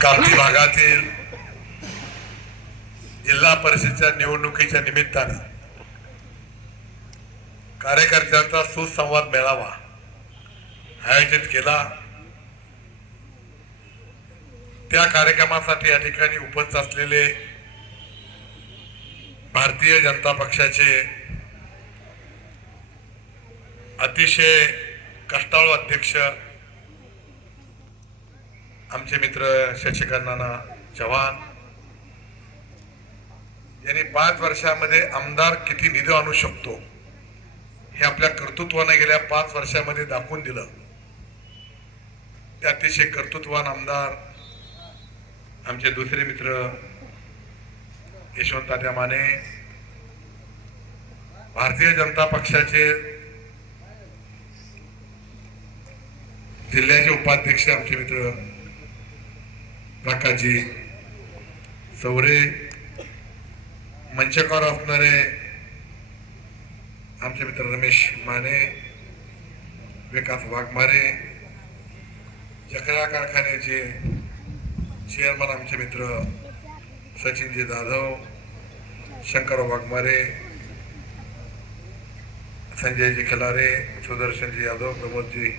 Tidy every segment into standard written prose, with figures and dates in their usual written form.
कापी भागातील जिल्हा परिषदेच्या निवडणुकीच्या निमित्ताने कार्यकर्त्यांचा सुसंवाद मेळावा आयोजित केला। त्या कार्यक्रमासाठी या ठिकाणी उपस्थित असलेले भारतीय जनता पक्षाचे अतिशय कष्टाळू अध्यक्ष आमचे मित्र शशिकांत नाना चव्हाण यांनी 5 वर्षामध्ये आमदार किती निधी आणू शकतो हे आपल्या कर्तृत्वाने गेल्या 5 वर्षामध्ये दाखवून दिलं। ते अतिशय कर्तृत्ववान आमदार आमचे दुसरे मित्र यशवंत तात्या माने, भारतीय जनता पक्षाचे जिल्ह्याचे उपाध्यक्ष आमचे मित्र प्रकाशजी सौरे, मंचकावर असणारे आमचे मित्र रमेश माने, विकास वाघमारे, चक्रा कारखान्याचे चेअरमन आमचे मित्र सचिनजी जाधव, शंकर वाघमारे, संजयजी खिलारे, सुदर्शनजी यादव, प्रमोदजी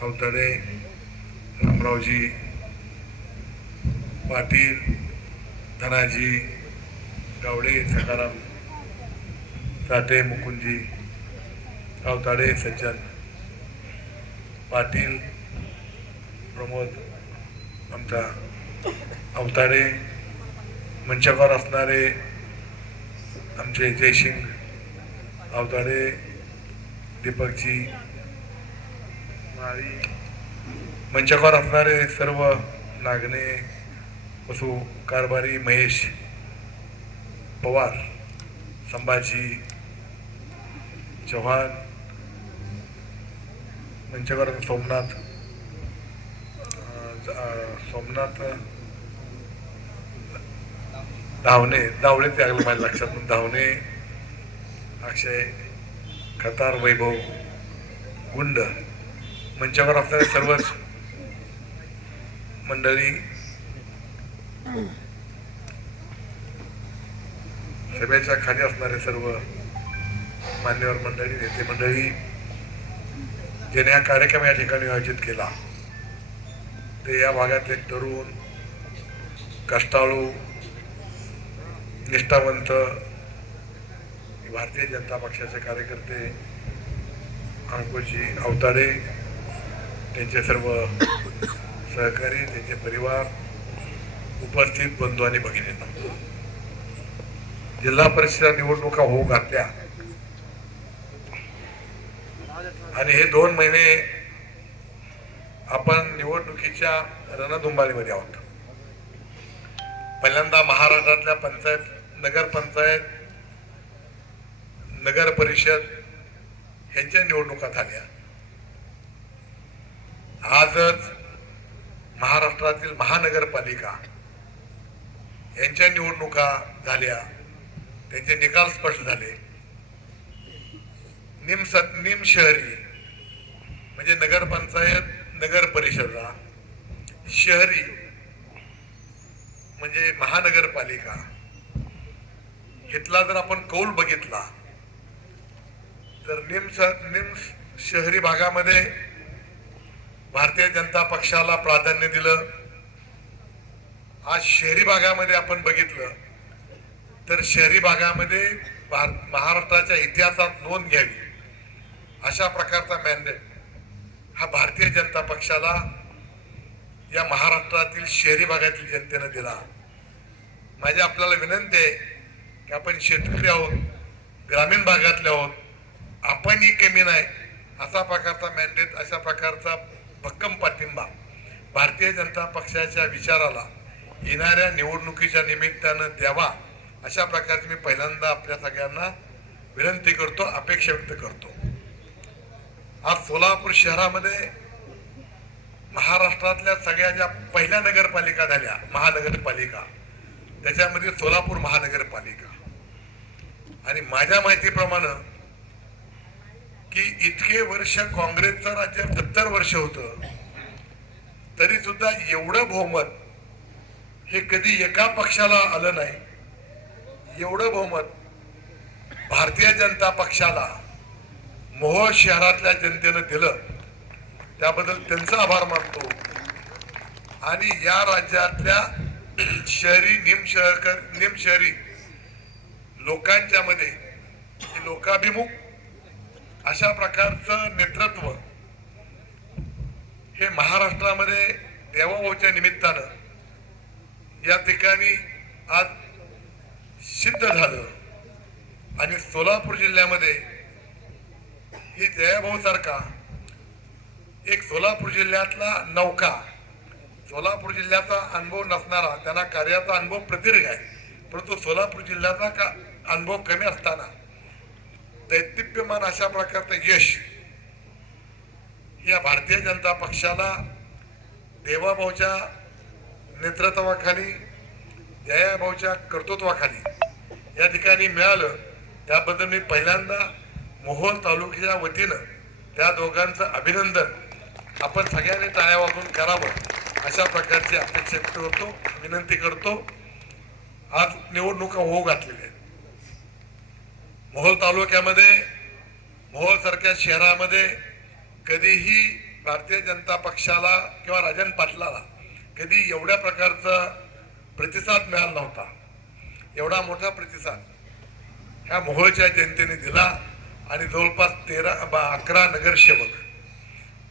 अवतडे, रामरावजी पाटील, धनाजी गावडे, सकाराम साठे, मुकुंदजी अवताडे, सज्जन पाटील, प्रमोद आमचा अवताडे, मंचकावर असणारे आमचे जयसिंग अवताडे, दीपकजी माळी, मंचकावर असणारे सर्व नागणे, वसू कारभारी, महेश पवार, संभाजी चव्हाण, मंचकावर सोमनाथ धावणे, धावळे ते लागलं माझ्या लक्षात, धावणे, अक्षय खतार, वैभव गुंड, मंचावर असणारे सर्वच मंडळी, सभेच्या खाली असणारे सर्व मान्यवर मंडळी, नेते मंडळी, ज्याने हा कार्यक्रम या ठिकाणी आयोजित केला, ते या भागातले तरुण, कष्टाळू, निष्ठावंत भारतीय जनता पक्षाचे कार्यकर्ते, अंकुशजी अवताडे, त्यांचे सर्व सहकारी, त्यांचे परिवार, उपस्थित बंधू आणि भगिनींनो, जिल्हा परिषद निवडणुका होऊ घातल्या आणि हे 2 महिने आपण निवडणुकीच्या रणधुमाळीमध्ये आहोत। पहिल्यांदा महाराष्ट्रातल्या पंचायत, नगरपंचायत, नगर परिषद ह्यांच्या निवडणुका झाल्या। आजच महाराष्ट्रातील महानगरपालिका यांच्या निवडणुका झाल्या, त्यांचे निकाल स्पष्ट झाले। निम शहरी म्हणजे नगरपंचायत, नगर परिषदा, शहरी म्हणजे महानगरपालिका, इथला जर आपण कौल बघितला तर निम शहरी भागामध्ये भारतीय जनता पक्षाला प्राधान्य दिलं। आज शहरी भागामध्ये आपण बघितलं तर शहरी भागामध्ये महाराष्ट्राच्या इतिहासात नोंद घ्यावी अशा प्रकारचा मॅन्डेट हा भारतीय जनता पक्षाला या महाराष्ट्रातील शहरी भागातील जनतेने दिला। माझी आपल्याला विनंती आहे की आपण शेतकरी आहोत, ग्रामीण भागातले आहोत, आपणही कमी नाही असा प्रकारचा मॅन्डेट, अशा प्रकारचा भक्कम पाठिंबा भारतीय जनता पक्षाच्या विचाराला येणाऱ्या निवडणुकीच्या निमित्तानं द्यावा अशा प्रकारची मी पहिल्यांदा आपल्या सगळ्यांना विनंती करतो, अपेक्षा व्यक्त करतो। आज सोलापूर शहरामध्ये महाराष्ट्रातल्या सगळ्या ज्या पहिल्या नगरपालिका झाल्या, महानगरपालिका, त्याच्यामध्ये सोलापूर महानगरपालिका, आणि माझ्या माहितीप्रमाणे की इतके वर्ष काँग्रेसचं राज्य 70 वर्ष होतं तरी सुद्धा एवढं बहुमत हे कधी एका पक्षाला आलं नाही। एवढं बहुमत भारतीय जनता पक्षाला मोहोळ शहरातल्या जनतेनं दिलं, त्याबद्दल त्यांचा आभार मानतो। आणि या राज्यातल्या शहरी निमशहरी लोकांच्या मध्ये लोकाभिमुख अशा प्रकारचं नेतृत्व हे महाराष्ट्रामध्ये देवाभाऊच्या निमित्तानं या ठिकाणी आज सिद्ध झालं। आणि सोलापूर जिल्ह्यामध्ये ही जयाभाऊ सारखा एक सोलापूर जिल्ह्यातला नौका, सोलापूर जिल्ह्याचा अनुभव नसणारा, त्यांना कार्याचा अनुभव प्रदीर्घ आहे, परंतु सोलापूर जिल्ह्याचा अनुभव कमी असताना दैदिप्यमान अशा प्रकारचं यश या भारतीय जनता पक्षाला देवाभाऊच्या नेतृत्वाखाली, जयाभाऊच्या कर्तृत्वाखाली या ठिकाणी मिळालं। त्याबद्दल मी पहिल्यांदा मोहोळ तालुक्याच्या वतीनं त्या दोघांचं अभिनंदन आपण सगळ्यांनी टाळ्या वाजवून करावं अशा प्रकारची अपेक्षा व्यक्त करतो, विनंती करतो। आज निवडणुका होऊ घातलेल्या आहेत। मोहोळ तालुक्यामध्ये, मोहोळ सारख्या शहरामध्ये कधीही भारतीय जनता पक्षाला किंवा राजन पाटलाला कधी एवढ्या प्रकारचा प्रतिसाद मिळाला नव्हता। एवढा मोठा प्रतिसाद ह्या मोहोळच्या जनतेने दिला आणि जवळपास 11 नगरसेवक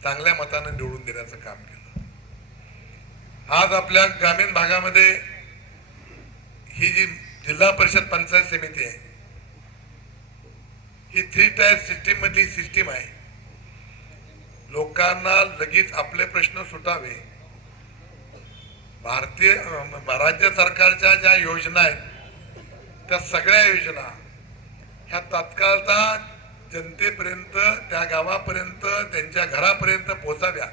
चांगल्या मताने निवडून देण्याचं काम केलं। आज आपल्या ग्रामीण भागामध्ये ही जी जिल्हा परिषद पंचायत समिती आहे ही 3 टायर सिस्टीम मधली सिस्टीम आहे। लोकांना लगेच आपले प्रश्न सुटावे, राज्य सरकारच्या ज्या योजना आहेत त्या सगळ्या योजना ह्या तात्काळचा जनतेपर्यंत, त्या गावापर्यंत, त्यांच्या घरापर्यंत पोहोचाव्या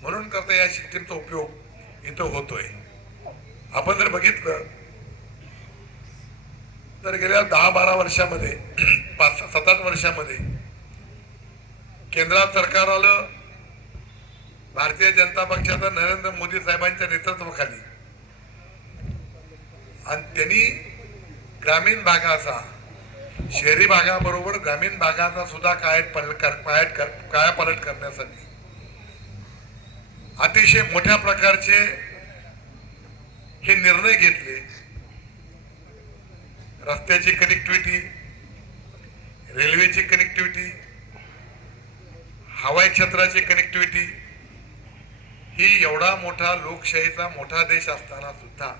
म्हणून करता या सिस्टीमचा उपयोग इथं होतोय। आपण जर बघितलं तर गेल्या 10-12 वर्षामध्ये, 5-7 वर्षामध्ये केंद्रात सरकार आलं, भारतीय जनता पक्षाचा नरेंद्र मोदी साहेबांच्या नेतृत्वाखाली, आणि त्यांनी ग्रामीण भागाचा, शहरी भागाबरोबर ग्रामीण भागाचा सुद्धा कायापालट करण्यासाठी अतिशय मोठ्या प्रकारचे हे निर्णय घेतले। रस्त्याची कनेक्टिव्हिटी, रेल्वेची कनेक्टिव्हिटी, हवाई क्षेत्राची कनेक्टिव्हिटी, ही एवढा मोठा लोकशाहीचा मोठा देश असताना सुद्धा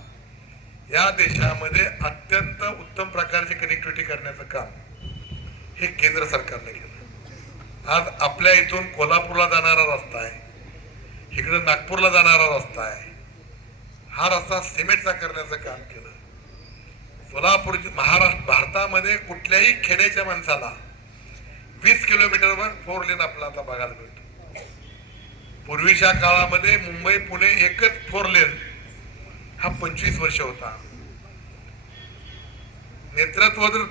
या देशामध्ये अत्यंत उत्तम प्रकारची कनेक्टिव्हिटी करण्याचं काम हे केंद्र सरकारने केलं। आज आपल्या इथून कोल्हापूरला जाणारा रस्ता आहे, इकडे नागपूरला जाणारा रस्ता आहे, हा रस्ता सिमेंटचा करण्याचं काम केलं। सोलापूर महाराष्ट्र, भारतामध्ये कुठल्याही खेड्याच्या माणसाला 20 किलोमीटरवर 4 लेन आपला आता बघायला मिळतो। पूर्वीच्या काळामध्ये मुंबई पुणे एकच 4 लेन हा 25 वर्ष होता। नेतृत्व जर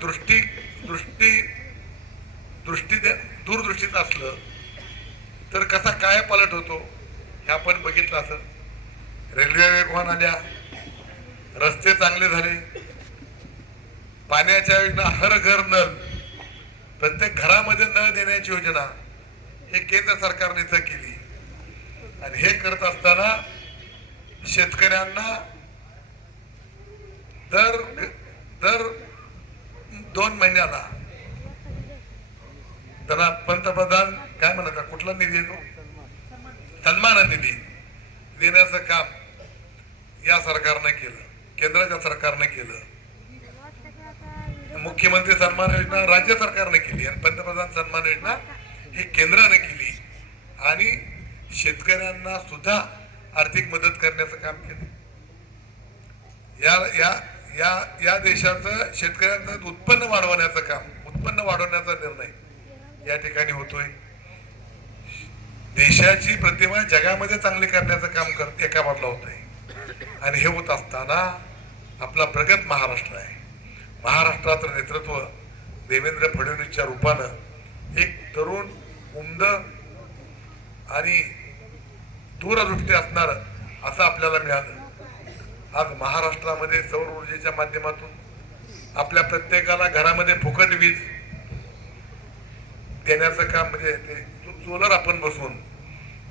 दूरदृष्टीत असलं तर कसा काय पालट होतो हे आपण बघितलं असं। रेल्वे वेगवान आल्या, रस्ते चांगले झाले, पाण्याच्या योजना, हर घर नल, प्रत्येक घरामध्ये नळ देण्याची योजना हे केंद्र सरकारने इथं केली। आणि हे करत असताना शेतकऱ्यांना दर 2 महिन्याला त्यांना पंतप्रधान काय म्हणतात, कुठला निधी येतो, सन्मान निधी देण्याचं काम या सरकारने केलं, केंद्राच्या सरकारने केलं। मुख्यमंत्री सन्मान योजना राज्य सरकारने केली आणि पंतप्रधान सन्मान योजना ही केंद्राने केली आणि शेतकऱ्यांना सुद्धा आर्थिक मदत करण्याचं काम केलं। या देशाचं शेतकऱ्यांचं उत्पन्न वाढवण्याचं काम, उत्पन्न वाढवण्याचा निर्णय या ठिकाणी होतोय। देशाची प्रतिमा जगामध्ये चांगली करण्याचं काम एका बाजूला होतंय। आणि हे होत असताना आपला प्रगत महाराष्ट्र आहे, महाराष्ट्राचं नेतृत्व देवेंद्र फडणवीसच्या रूपानं एक तरुण, उमद आणि दूरदृष्टी असणार असं आपल्याला मिळालं। आज महाराष्ट्रामध्ये सौर ऊर्जेच्या माध्यमातून आपल्या प्रत्येकाला घरामध्ये फुकट वीज देण्याचं काम, म्हणजे ते सोलर आपण बसवून,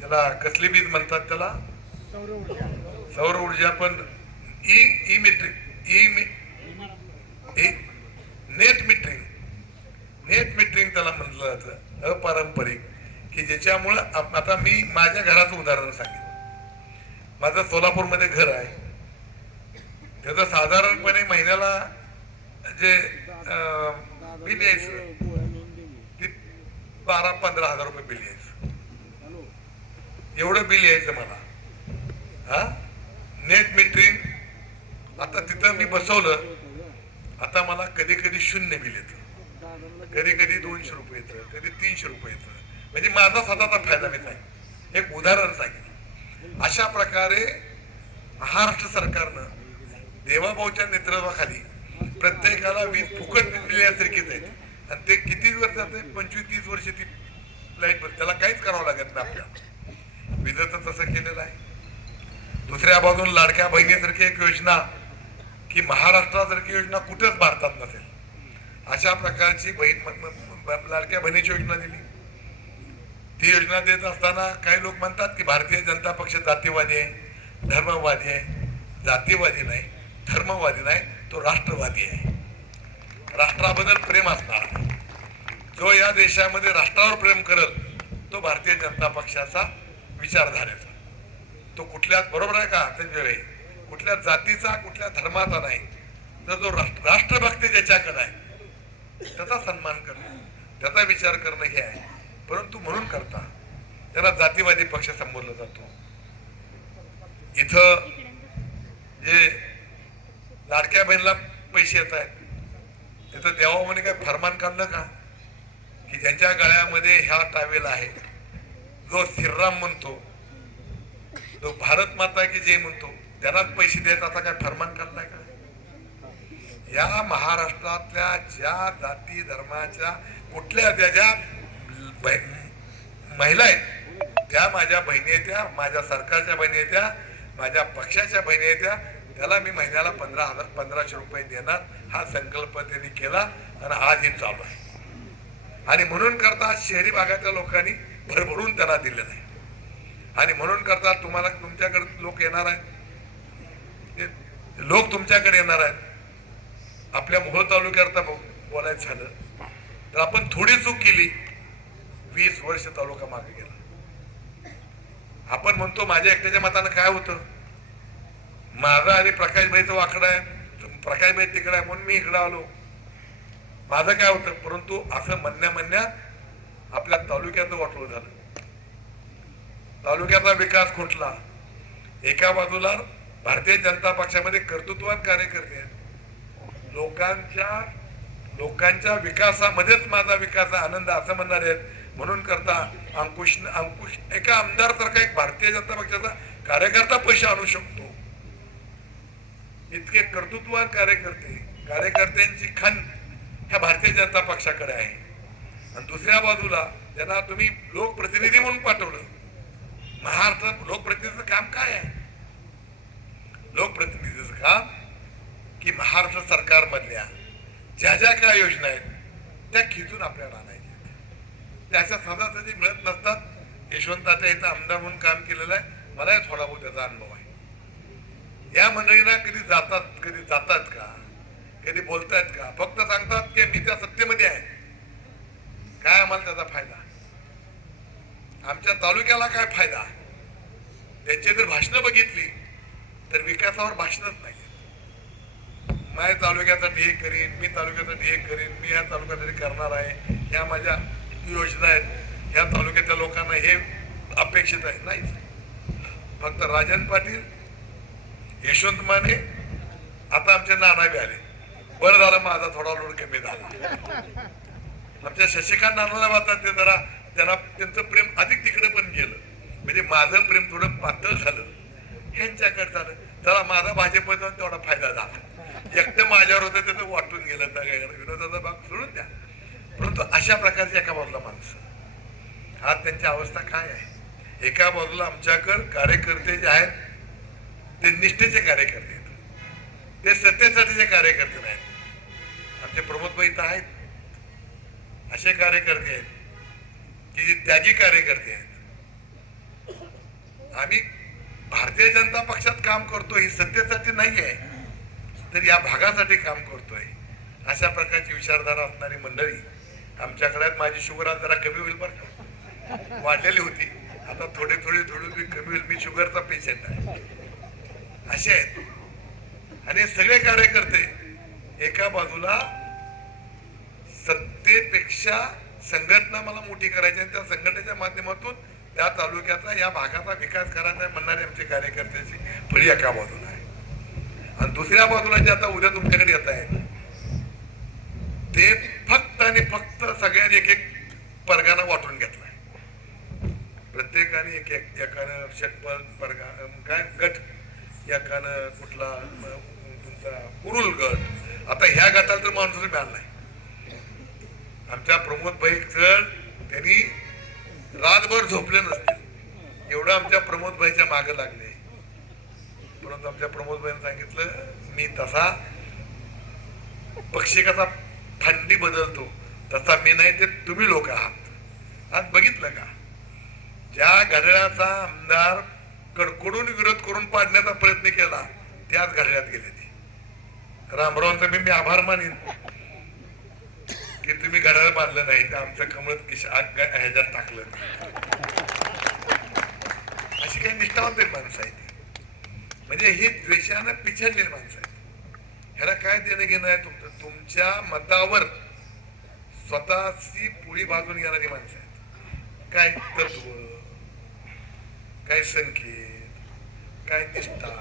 त्याला कसली वीज म्हणतात, त्याला सौर ऊर्जा, पण ई मीटरिंग, नेट मीटरिंग त्याला म्हटलं जातं, अपारंपरिक, की ज्याच्यामुळं आता मी माझ्या घराचं उदाहरण सांगेन. माझं सोलापूरमध्ये घर आहे. त्याचं साधारणपणे महिन्याला जे बिल यायचं ते 12-15 हजार रुपये बिल यायचं. एवढं बिल यायचं मला. हा नेट मीटरिंग आता तिथं मी बसवलं, आता मला कधी कधी 0 बिल येतं, कधी कधी 200 रुपये येतं, कधी 300 रुपये येतं. म्हणजे माझा स्वतःचा फायदा मी सांगेन, एक उदाहरण सांगेन. अशा प्रकारे महाराष्ट्र सरकारनं देवाभाऊच्या नेतृत्वाखाली प्रत्येकाला वीज फुकट मिळण्यासारखीच आहे. आणि ते किती वर्ष जाते, 25-30 वर्ष ती लाईट, त्याला काहीच करावं लागत नाही आपल्याला. विजेचं तसं केलेलं आहे. दुसऱ्या बाजून लाडक्या बहिणीसारखी एक योजना, की महाराष्ट्रासारखी योजना कुठेच भारतात नसेल, अशा प्रकारची लाडक्या बहिणीची योजना दिली. ती योजना देत असताना काही लोक म्हणतात की भारतीय जनता पक्ष जातीवादी आहे, धर्मवादी आहे. जातीवादी नाही, धर्मवादी नाही, तो राष्ट्रवादी आहे. राष्ट्राबद्दल प्रेम असणार, जो या देशामध्ये राष्ट्रावर प्रेम करल, तो भारतीय जनता पक्षाचा विचारधारेचा. तो कुठल्या, बरोबर आहे का संजय, कुठल्या जातीचा, कुठल्या धर्माचा नाही, तर जो राष्ट्रभक्ती ज्याच्याकडे आहे त्याचा सन्मान करणं, त्याचा विचार करणं हे आहे. परंतु म्हणून करता त्याला जातीवादी पक्ष संबोधला जातो. इथं जे लाडक्या बहिणीला पैसे येत आहेत, तिथं देवा म्हणे काय फरमान काढलं का, की ज्यांच्या गळ्यामध्ये ह्या टावेल आहे, जो श्रीराम म्हणतो, जो भारत माता की जय म्हणतो, त्यांनाच पैसे देत, असा काय फरमान काढलाय का? या महाराष्ट्रातल्या ज्या जाती धर्माच्या कुठल्या ज्या महिला आहेत, त्या माझ्या बहिणी आहेत, त्या माझ्या सरकारच्या बहिणी आहेत, त्या माझ्या पक्षाच्या बहिणी आहेत, त्याला मी महिन्याला 1500 रुपये देणार, हा संकल्प त्यांनी केला आणि आज हे चालू आहे. आणि म्हणून करता शहरी भागातल्या लोकांनी भरभरून त्यांना दिलेलं आहे. आणि म्हणून करता तुम्हाला, तुमच्याकडे लोक येणार आहेत, लोक तुमच्याकडे येणार आहेत. आपल्या मोहोळ तालुक्यात बोलायचं झालं तर आपण थोडी चूक केली, 20 वर्ष तालुका मागे गेला. आपण म्हणतो माझ्या एकट्याच्या मतानं काय होतं, माझा आणि प्रकाशभाईचं वाकडं आहे, प्रकाशभाई तिकडे आहे म्हणून मी इकडे आलो, माझं काय होतं. परंतु असं म्हणण्यात आपल्या तालुक्याचं वाटलं झालं. तालुक्याचा विकास खुंटला. एका बाजूला भारतीय जनता पक्षामध्ये कर्तृत्ववान कार्यकर्ते आहेत, लोकांच्या विकासामध्येच माझा विकास आनंद असं म्हणणार आहेत. म्हणून करता अंकुश एका आमदार सारखा एक भारतीय जनता पक्षाचा कार्यकर्ता पैसे आणू शकतो. इतके कर्तृत्ववान कार्यकर्त्यांची खण ह्या भारतीय जनता पक्षाकडे आहे. आणि दुसऱ्या बाजूला त्यांना तुम्ही लोकप्रतिनिधी म्हणून पाठवलं. महाराष्ट्र लोकप्रतिनिधीचं काम काय आहे? लोकप्रतिनिधीचं काम की महाराष्ट्र सरकारमधल्या ज्या काय योजना आहेत त्या खिचून आपल्याला आणायच्या. त्याच्या सहजासहजी मिळत नसतात. यशवंताच्या इथं आमदार म्हणून काम केलेलं आहे, मलाही थोडा बहुत त्याचा अनुभव आहे. या मंडळींना कधी जातात का, कधी बोलतायत का? फक्त सांगतात की मी त्या सत्तेमध्ये आहे. काय आम्हाला त्याचा फायदा, आमच्या तालुक्याला काय फायदा? त्यांची जर भाषणं बघितली तर विकासावर भाषणच नाही. माझ्या तालुक्यासाठी हे करीन, मी तालुक्यासाठी हे करीन, मी या तालुक्यासाठी करणार आहे, ह्या माझ्या योजना आहेत, ह्या तालुक्यातल्या लोकांना हे अपेक्षित आहे. नाही, फक्त राजन पाटील, यशवंत माने, आता आमचे नानाबी आले. बरं झालं, माझा थोडा लोड कमी झाला. आमच्या शशिकांत नानाला वाटतात ते जरा त्यांचं प्रेम अधिक तिकडे पण गेलं, म्हणजे माझं प्रेम थोडं पातळ झालं, ह्यांच्याकडे झालं. चला माझा भाजपमध्ये जाऊन तेवढा फायदा झाला. एकटं माझ्यावर होतं त्याचं वाटून गेलं, विनोदाचा भाग सोडून द्या. परंतु अशा प्रकारची एका बाजूला माणसं, आज त्यांची अवस्था काय आहे? एका बाजूला आमच्याकडे कार्यकर्ते जे आहेत ते निष्ठेचे कार्यकर्ते आहेत, ते सत्तेसाठीचे कार्यकर्ते नाहीत. आमचे प्रमोदभाई तर आहेत, असे कार्यकर्ते आहेत की जे त्यागी कार्यकर्ते आहेत. आम्ही भारतीय जनता पक्षात काम करतोय, ही सत्तेसाठी नाही आहे, तर या भागासाठी काम करतोय. अशा प्रकारची विचारधारा असणारी मंडळी आमच्याकडे आहेत. माझी शुगर आज जरा कमी होईल बरं का, वाढलेली होती, आता थोडी कमी होईल. मी शुगरचा पेशंट आहे. असे आहेत. आणि सगळे कार्यकर्ते एका बाजूला सत्तेपेक्षा संघटना मला मोठी करायची आणि त्या संघटनेच्या माध्यमातून त्या तालुक्याचा, या भागाचा विकास करायचा म्हणणारे आमचे कार्यकर्त्याची फळी एका बाजूला आहे. आणि दुसऱ्या बाजूला जे आता उद्या तुमच्याकडे येत आहेत ते फक्त आणि फक्त सगळ्यांनी एक एक परगाना वाटून घेतलाय. प्रत्येकाने एक एक, एकानं षटपल परगा काय गट, एकानं कुठला तुमचा कुरुल गट. आता ह्या गटाला तर माणूस मिळाला नाही. आमच्या प्रमोदभाई तर त्यांनी रातभर झोपले नसते, एवढं आमच्या प्रमोदभाईच्या मागे लागले. परंतु आमच्या प्रमोदभाईने सांगितलं, मी तसा पक्षी कसा थंडी बदलतो तसा मी नाही, ते तुम्ही लोक आहात. आज बघितलं का, ज्या घड्याळाचा आमदार कडकडून विरोध करून पाडण्याचा प्रयत्न केला त्याच घड्याळात गेले. ते रामरावांचा मी आभार मानेन की तुम्ही घड्याळ बांधलं नाही, तर आमचं कमळ ह्याच्यात टाकलं. अशी काही निष्ठावंत माणसं आहेत. म्हणजे ही द्वेषानं पिछडलेली माणसं आहेत. ह्याला काय देणं घेणं आहे तुमचं? तुमच्या मतावर स्वतःची पुढी बाजून येणारी माणसं आहेत. काय तत्व, काय संकेत, काय निष्ठा,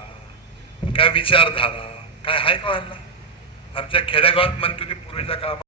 काय विचारधारा, काय हाय का? आमच्या खेड्यागावात म्हणतो ती पूर्वीच्या काळात